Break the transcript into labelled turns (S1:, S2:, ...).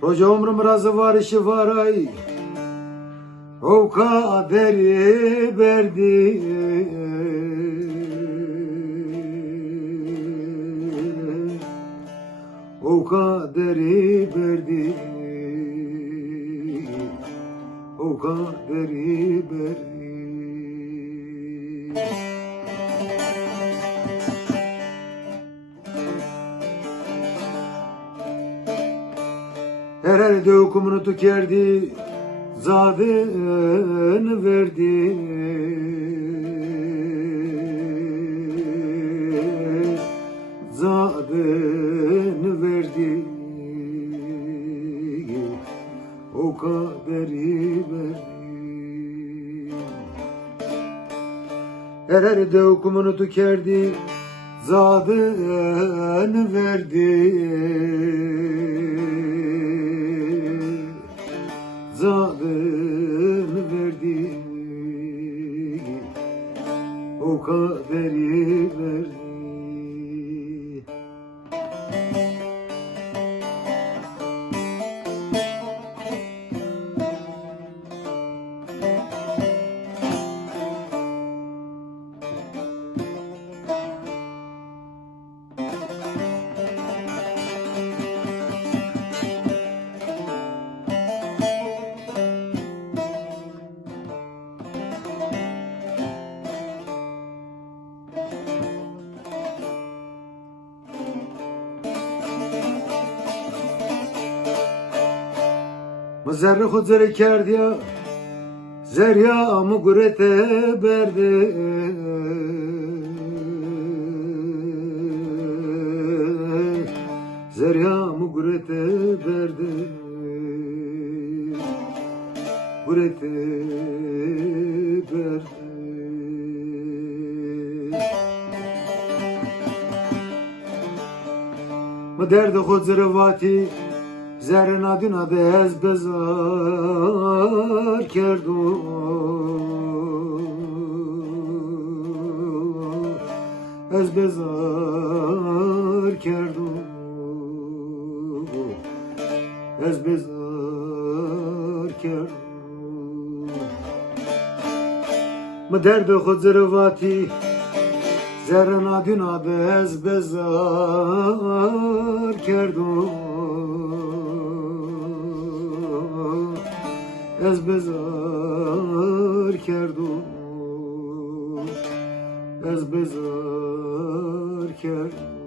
S1: Hoca umrum razı var işi var ay. O kaderi verdi. O kaderi verdi. O kaderi verdi Her elde hukumunu tükerdi, zadını verdi. Zadını verdi. O kaderi verdi. Her elde hukumunu tükerdi, zadını verdi. O kaderi verdi. Mızarı khud zere kerdiya Zerya mı gurete berde Zerya mı gurete berde Gurete berde ما درد خود زرواتی زر نادی ناده از بزار کردو از بزار کردو از بزار کردو ما درد خود زرواتی Zerrena düna bez bezar از بزار کردو، و از بزار کرد.